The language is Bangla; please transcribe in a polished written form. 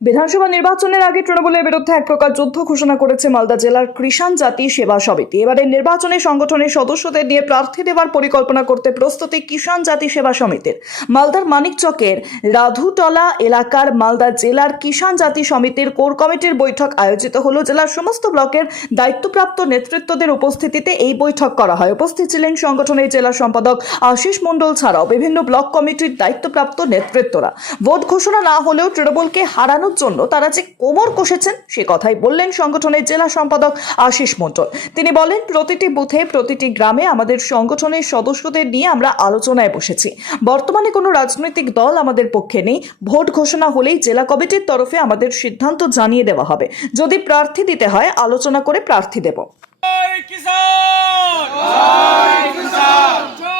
বিধানসভা নির্বাচনের আগে তৃণমূলের বিরুদ্ধে এক প্রকার যুদ্ধ ঘোষণা করেছে মালদা জেলার কৃষাণ জাতি সেবা সমিতি। এবারের নির্বাচনে সংগঠনের সদস্যদের নিয়ে প্রার্থী দেওয়ার পরিকল্পনা করতে প্রস্তুতি কৃষাণ জাতি সেবা সমিতির। মালদার মানিকচকের রাধুটলা এলাকার মালদা জেলার কৃষাণ জাতি সমিতির কোর কমিটির বৈঠক আয়োজিত হলো। জেলার সমস্ত ব্লকের দায়িত্বপ্রাপ্ত নেতৃত্বদের উপস্থিতিতে এই বৈঠক করা হয়। উপস্থিত ছিলেন সংগঠনের জেলা সম্পাদক আশিস মণ্ডল ছাড়াও বিভিন্ন ব্লক কমিটির দায়িত্বপ্রাপ্ত নেতৃত্বরা। ভোট ঘোষণা না হলেও তৃণমূলকে হারানোর জন্য তারা যে কোমর কষেছেন সে কথাই বললেন সংগঠনের জেলা সম্পাদক আশিস মণ্ডল। তিনি বলেন, প্রতিটি বুথে প্রতিটি গ্রামে আমাদের সংগঠনের সদস্যদের নিয়ে আমরা আলোচনায় বসেছি। বর্তমানে কোনো রাজনৈতিক দল আমাদের পক্ষে নেই। ভোট ঘোষণা হলেই জেলা কমিটির তরফে আমাদের সিদ্ধান্ত জানিয়ে দেওয়া হবে। যদি প্রার্থী দিতে হয় আলোচনা করে প্রার্থী দেব। জয় কিষাণ, জয় কিষাণ, জয়